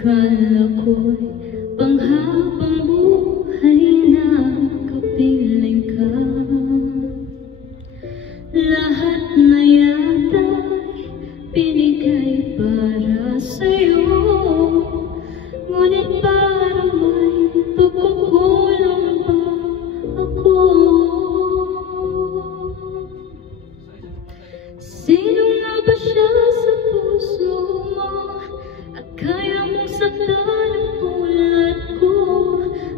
Akala ko'y panghabang buhay na kapiling ka. Lahat na yata'y binigay para sa'yo, ngunit parang may pagkukulang pa ako. Sino nga ba siya sa puso mo at kaya mong saktan ang tulad ko?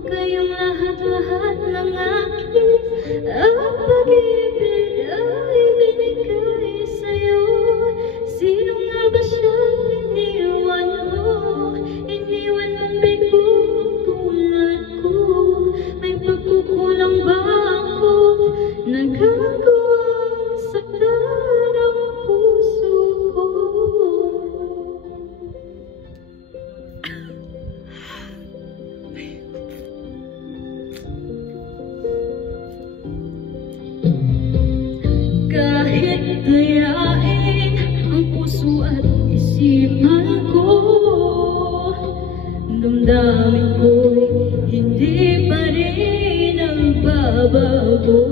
Kayong lahat-lahat ng akin ang pag-ibig ay binigay sa'yo. Sino nga ba siya iniwan mo? Iniwan mong bigo ang tulad ko. May pagkukulang ba ako? Nagagawang saktan ang puso ko. Kahit gayain ang puso at isipan ko, damdamin ko'y hindi pa rin nagbabago.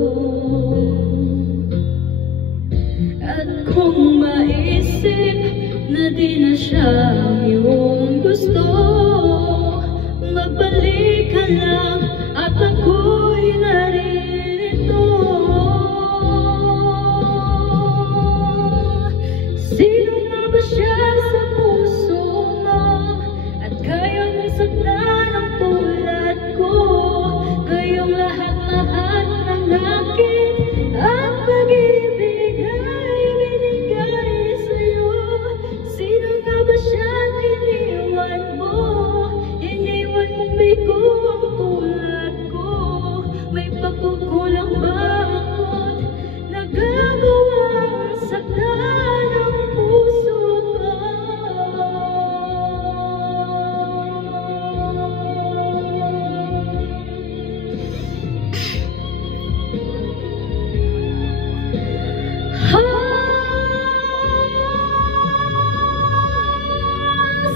At kung maisip na di na siya ang iyong gusto, magbalik ka lang at ako'y narito. Sino nga ba siya sa puso mo at kaya mong saktan ang tulad ko? Kayong lahat-lahat ng akin ang pag-ibig ay binigay sa'yo. Sino nga ba siya iniwan mo? Iniwan mong bigo ang tulad ko. May pagkukulang ba ako't nagagawang saktan ang puso ko?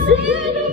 Sino